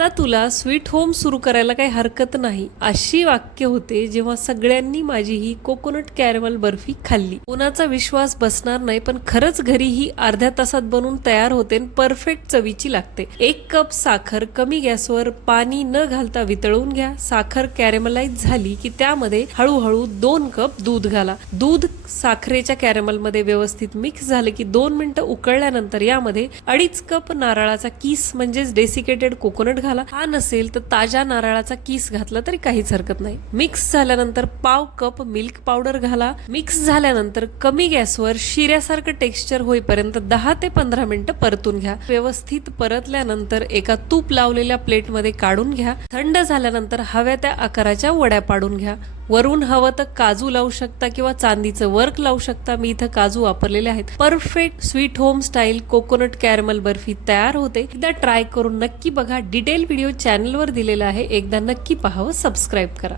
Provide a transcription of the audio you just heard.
आता तुला sweet home सुरू करायला काही हरकत नाही, अशी वाक्य होते जेव्हा सगळ्यांनी माझी ही कोकोनट कॅरमल बर्फी खाल्ली. कोणाचा विश्वास बसणार नाही, पण खरंच घरी ही अर्ध्या तासात बनवून तयार होते, परफेक्ट चवीची लागते. 1 कप साखर कमी गॅसवर पाणी न घालता वितळून घ्या. साखर कॅरमलाइज झाली की त्यामध्ये हळूहळू 2 कप दूध घाला. दूध साखरेच्या कॅरमल मध्ये व्यवस्थित मिक्स झालं की 2 मिनिटं उकळल्यानंतर यामध्ये 2.5 कप नारळाचा किस म्हणजेच डेसिकेटेड कोकोनट घाला. हा नसेल तर ताज्या नारळाचा किस घातला तरी काहीच हरकत नाही. मिक्स झाल्यानंतर पाव कप मिल्क पावडर घाला. मिक्स झाल्यानंतर कमी गॅसवर शिऱ्यासारखं टेक्स्चर होईपर्यंत 10 ते 15 मिनिटं परतून घ्या. व्यवस्थित परतल्यानंतर एका तूप लावलेल्या प्लेटमध्ये काढून घ्या. थंड झाल्यानंतर हव्या त्या आकाराच्या वड्या पाडून घ्या. वरून हवं तर काजू लावू शकता किंवा चांदीचं वर्क लावू शकता. मी इथं काजू वापरलेले आहेत. Perfect sweet home style coconut caramel barfi तयार होते. एकदा ट्राय करून नक्की बघा. डिटेल व्हिडिओ चॅनलवर दिलेला आहे, एकदा नक्की पाहावं, सबस्क्राईब करा.